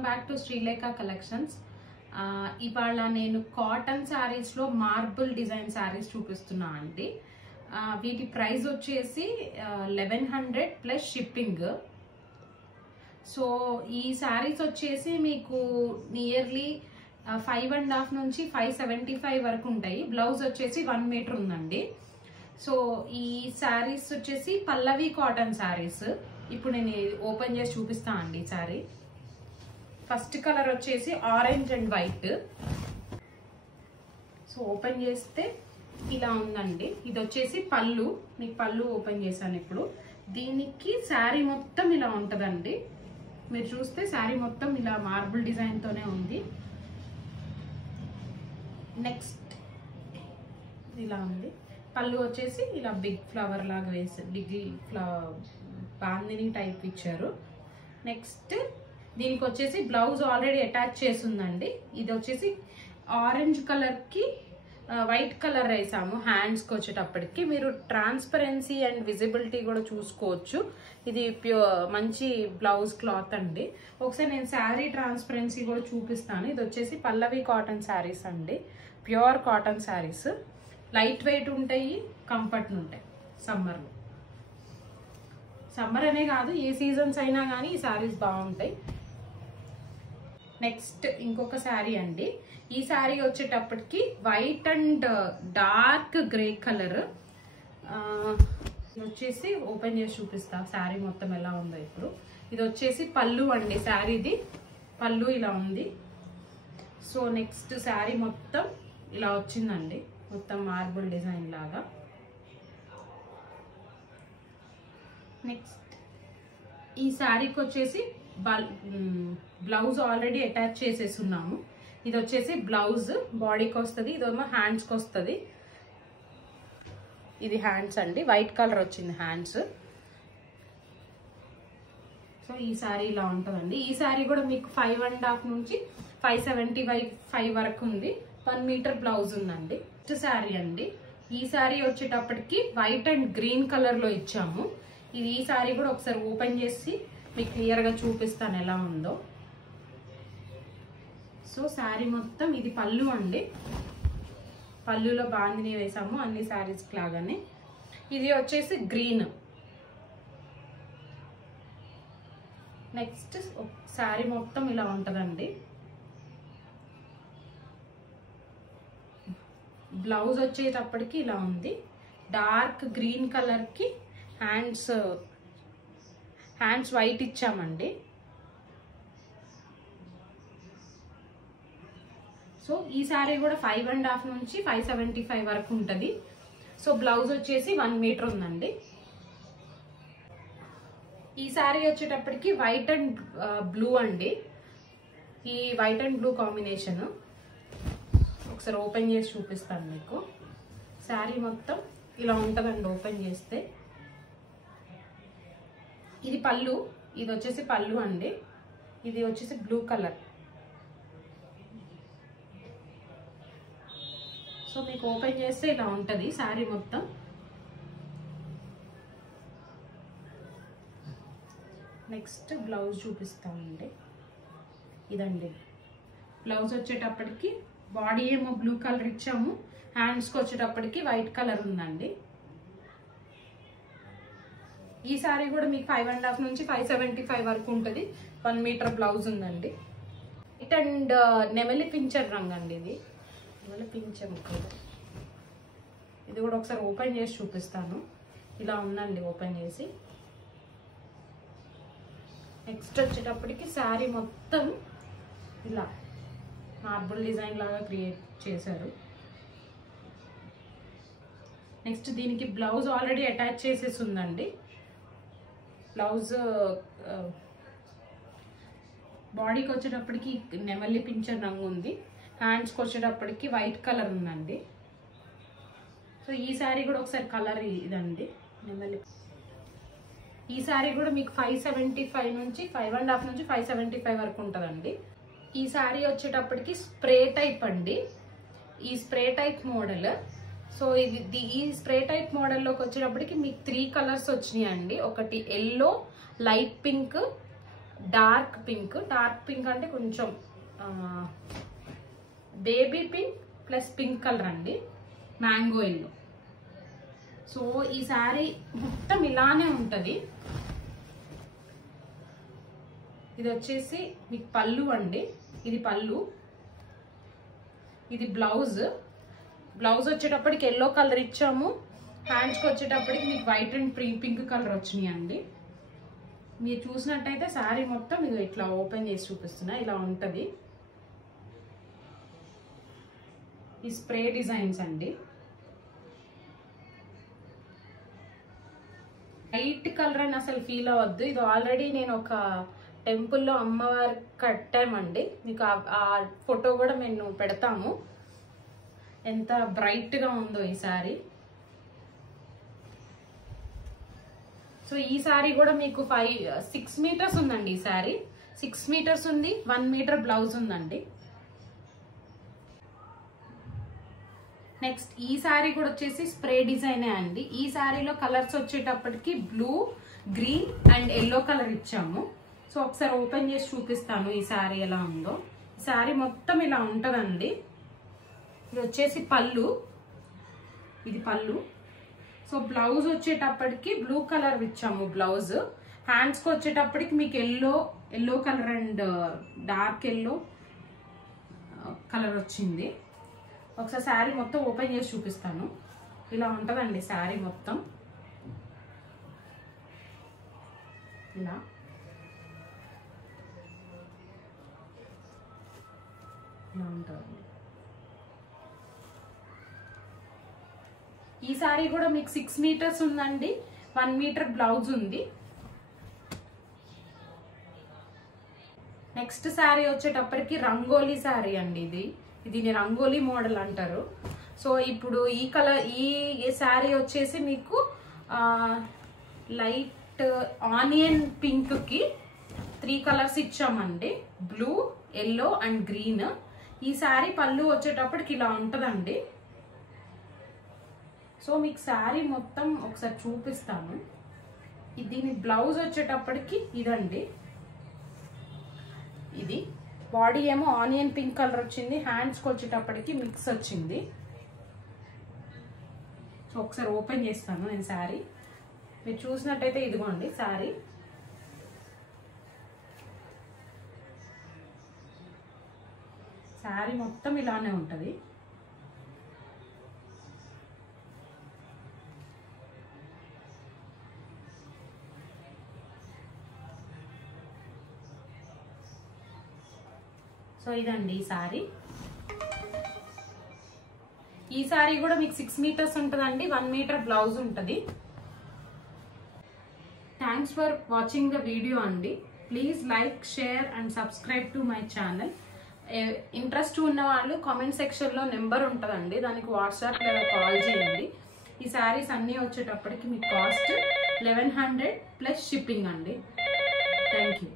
Welcome back to Srilekha collections. ఇవాళ నేను cotton saris లో మార్బుల్ డిజైన్ శారీస్ చూపిస్తున్నా అండి. వీటి ప్రైస్ వచ్చేసి 1100 ప్లస్ షిప్పింగ్. సో ఈ శారీస్ వచ్చేసి మీకు నియర్లీ 5.5 నుంచి 575 వరకు ఉంటాయి. బ్లౌజ్ వచ్చేసి 1 మీటర్ ఉందండి. సో ఈ శారీస్ వచ్చేసి పల్లవి కాటన్ శారీస్. ఇప్పుడు నేను ఓపెన్ చేసి చూపిస్తా అండి. శారీ ఫస్ట్ కలర్ వచ్చేసి orange and white. So open చేస్తే ఇలా ఉందండి. ఇది వచ్చేసి పళ్ళు. మీకు పళ్ళు ఓపెన్ చేశాను. ఇప్పుడు దీనికి శారీ మొత్తం ఇలా ఉంటుందండి. మీరు చూస్తే శారీ మొత్తం ఇలా మార్బుల్ డిజైన్ తోనే ఉంది. నెక్స్ట్ ఇలా ఉంది. పళ్ళు వచ్చేసి ఇలా బిగ్ ఫ్లవర్ లాగా వేసి బిగ్ ఫ్లవర్ బాందిని టైప్ ఇచ్చారు. నెక్స్ట్ దీనికి వచ్చేసి బ్లౌజ్ ఆల్రెడీ అటాచ్ చేసి ఉందండి. ఇది వచ్చేసి ఆరెంజ్ కలర్ కి వైట్ కలర్ వేసాము. హ్యాండ్స్కి వచ్చేటప్పటికి మీరు ట్రాన్స్పరెన్సీ అండ్ విజిబిలిటీ కూడా చూసుకోవచ్చు. ఇది మంచి బ్లౌజ్ క్లాత్ అండి. ఒకసారి నేను శారీ ట్రాన్స్పరెన్సీ కూడా చూపిస్తాను. ఇది వచ్చేసి పల్లవి కాటన్ శారీస్ అండి. Pure cotton saris. Light weight ఉంటాయి, కంఫర్ట్ ఉంటాయి. సమ్మర్ అనే కాదు, ఏ సీజన్స్ అయినా కానీ ఈ శారీస్ బాగుంటాయి. నెక్స్ట్ ఇంకొక శారీ అండి. ఈ శారీ వచ్చేటప్పటికి white and dark grey colour. ఇది వచ్చేసి ఓపెన్ చేసి చూపిస్తా శారీ మొత్తం ఎలా ఉందో. ఇప్పుడు ఇది వచ్చేసి పళ్ళు అండి. శారీది పళ్ళు ఇలా ఉంది. సో నెక్స్ట్ శారీ మొత్తం ఇలా వచ్చిందండి. మొత్తం మార్బుల్ డిజైన్ లాగా. నెక్స్ట్ ఈ శారీకి వచ్చేసి బ్లౌజ్ ఆల్రెడీ అటాచ్ చేసేస్తున్నాము. ఇది వచ్చేసి బ్లౌజ్ బాడీకి వస్తుంది. ఇదేమో హ్యాండ్స్కి వస్తుంది. ఇది హ్యాండ్స్ అండి. వైట్ కలర్ వచ్చింది హ్యాండ్స్. సో ఈ శారీ ఇలా ఉంటుందండి. ఈ శారీ కూడా మీకు 5.5 నుంచి 575 వరకు ఉంది. 1 మీటర్ బ్లౌజ్ ఉందండి. నెక్స్ట్ శారీ అండి. ఈ శారీ వచ్చేటప్పటికి వైట్ అండ్ గ్రీన్ కలర్ లో ఇచ్చాము. ఈ శారీ కూడా ఒకసారి ఓపెన్ చేసి మీకు క్లియర్ గా చూపిస్తాను ఎలా ఉందో. సో శారీ మొత్తం ఇది పళ్ళు అండి. పళ్ళులో బాందిని వేసాము అన్ని శారీస్ లాగానే. ఇది వచ్చేసి గ్రీన్. నెక్స్ట్ శారీ మొత్తం ఇలా ఉంటుందండి. బ్లౌజ్ వచ్చేటప్పటికి ఇలా ఉంది. డార్క్ గ్రీన్ కలర్ కి హ్యాండ్స్ వైట్ ఇచ్చామండి. సో ఈ శారీ కూడా 5.5 నుంచి 575 వరకు ఉంటుంది. సో బ్లౌజ్ వచ్చేసి 1 మీటర్ ఉందండి. ఈ శారీ వచ్చేటప్పటికి వైట్ అండ్ బ్లూ అండి. ఈ వైట్ అండ్ బ్లూ కాంబినేషన్ ఒకసారి ఓపెన్ చేసి చూపిస్తాను మీకు. శారీ మొత్తం ఇలా ఉంటుందండి ఓపెన్ చేస్తే. ఇది పళ్ళు. ఇది వచ్చేసి పళ్ళు అండి. ఇది వచ్చేసి బ్లూ కలర్. సో మీకు ఓపెన్ చేస్తే ఇలా ఉంటుంది శారీ మొత్తం. నెక్స్ట్ బ్లౌజ్ చూపిస్తామండి. ఇదండి బ్లౌజ్ వచ్చేటప్పటికి బాడీ ఏమో బ్లూ కలర్ ఇచ్చాము. హ్యాండ్స్కి వచ్చేటప్పటికి వైట్ కలర్ ఉందండి. ఈ శారీ కూడా మీకు 5.5 నుంచి 575 వరకు ఉంటుంది. 1 మీటర్ బ్లౌజ్ ఉందండి. వైట్ అండ్ నెమలి పింఛర్ రంగు అండి. ఇది నెమలి పింఛర్. ఇది కూడా ఒకసారి ఓపెన్ చేసి చూపిస్తాను. ఇలా ఉందండి ఓపెన్ చేసి. నెక్స్ట్ వచ్చేటప్పటికి శారీ మొత్తం ఇలా మార్బుల్ డిజైన్ లాగా క్రియేట్ చేశారు. నెక్స్ట్ దీనికి బ్లౌజ్ ఆల్రెడీ అటాచ్ చేసేసి ఉందండి. బ్లౌజ్ బాడీకి వచ్చేటప్పటికి నెమలి పింఛన్ రంగు ఉంది. హ్యాండ్స్కి వచ్చేటప్పటికి వైట్ కలర్ ఉందండి. సో ఈ శారీ కూడా ఒకసారి కలర్ ఇదండి నెమలి. ఈ శారీ కూడా మీకు 575 నుంచి 5.5 నుంచి 575 వరకు ఉంటుందండి. ఈ శారీ వచ్చేటప్పటికి స్ప్రే టైప్ అండి. ఈ స్ప్రే టైప్ మోడల్. సో ఈ స్ప్రే టైప్ మోడల్లోకి వచ్చేటప్పటికి మీకు 3 కలర్స్ వచ్చినాయి అండి. ఒకటి yellow, light pink, dark pink అంటే కొంచెం baby pink plus pink colour అండి, మ్యాంగో ఎల్లో. సో ఈ శారీ మొత్తం ఇలానే ఉంటుంది. ఇది వచ్చేసి మీకు పళ్ళు అండి, ఇది పళ్ళు, ఇది బ్లౌజ్. బ్లౌజ్ వచ్చేటప్పటికి ఎల్లో కలర్ ఇచ్చాము, హ్యాండ్స్కి వచ్చేటప్పటికి మీకు వైట్ అండ్ పింక్ కలర్ వచ్చినాయి అండి. మీరు చూసినట్టయితే శారీ మొత్తం ఇది ఇట్లా ఓపెన్ చేసి చూపిస్తున్నా, ఇలా ఉంటుంది. ఈ స్ప్రే డిజైన్స్ అండి. లైట్ కలర్ అని అసలు ఫీల్ అవ్వద్దు. ఇది ఆల్రెడీ నేను ఒక టెంపుల్లో అమ్మవారి కట్టామండి, మీకు ఆ ఫోటో కూడా మేము పెడతాము. ఎంత బ్రైట్గా ఉందో ఈ శారీ. సో ఈ శారీ కూడా మీకు 6 మీటర్స్ ఉందండి. ఈ శారీ 6 మీటర్స్ ఉంది, 1 మీటర్ బ్లౌజ్ ఉందండి. నెక్స్ట్ ఈ శారీ కూడా వచ్చేసి స్ప్రే డిజైనే అండి. ఈ శారీలో కలర్స్ వచ్చేటప్పటికి blue, green and yellow colour ఇచ్చాము. సో ఒకసారి ఓపెన్ చేసి చూపిస్తాను ఈ శారీ ఎలా ఉందో. ఈ శారీ మొత్తం ఇలా ఉంటుందండి. ఇది వచ్చేసి పళ్ళు, ఇది పళ్ళు. సో బ్లౌజ్ వచ్చేటప్పటికి బ్లూ కలర్ ఇచ్చాము బ్లౌజ్. హ్యాండ్స్కి వచ్చేటప్పటికి మీకు yellow colour and dark yellow colour వచ్చింది. ఒకసారి శారీ మొత్తం ఓపెన్ చేసి చూపిస్తాను. ఇలా ఉంటుందండి శారీ మొత్తం, ఇలా. ఇలా ఉంటుంది. ఈ శారీ కూడా మీకు 6 మీటర్స్ ఉందండి, 1 మీటర్ బ్లౌజ్ ఉంది. నెక్స్ట్ శారీ వచ్చేటప్పటికి రంగోలీ శారీ అండి. దీని రంగోలీ మోడల్ అంటారు. సో ఇప్పుడు ఈ శారీ వచ్చేసి మీకు లైట్ ఆనియన్ పింక్ కి 3 కలర్స్ ఇచ్చామండి, బ్లూ, ఎల్లో అండ్ గ్రీన్. ఈ శారీ పళ్ళు వచ్చేటప్పటికి ఇలా ఉంటుందండి. సో మీకు శారీ మొత్తం ఒకసారి చూపిస్తాను. దీని బ్లౌజ్ వచ్చేటప్పటికి ఇదండి, ఇది. బాడీ ఏమో ఆనియన్ పింక్ కలర్ వచ్చింది, హ్యాండ్స్కి వచ్చేటప్పటికి మిక్స్ వచ్చింది. సో ఒకసారి ఓపెన్ చేస్తాను నేను శారీ. మీరు చూసినట్టయితే ఇదిగోండి శారీ. శారీ మొత్తం ఇలానే ఉంటుంది. సో ఇదండి ఈ శారీ. ఈ శారీ కూడా మీకు 6 మీటర్స్ ఉంటుందండి, 1 మీటర్ బ్లౌజ్ ఉంటుంది. Thanks for watching the video అండి. Please like, share and subscribe to my channel. Interest ఉన్న వాళ్ళు కామెంట్ సెక్షన్లో నెంబర్ ఉంటుందండి, దానికి వాట్సాప్ లేదా కాల్ చేయండి. ఈ శారీస్ అన్నీ వచ్చేటప్పటికి మీకు కాస్ట్ 1100 ప్లస్ షిప్పింగ్ అండి. Thank you.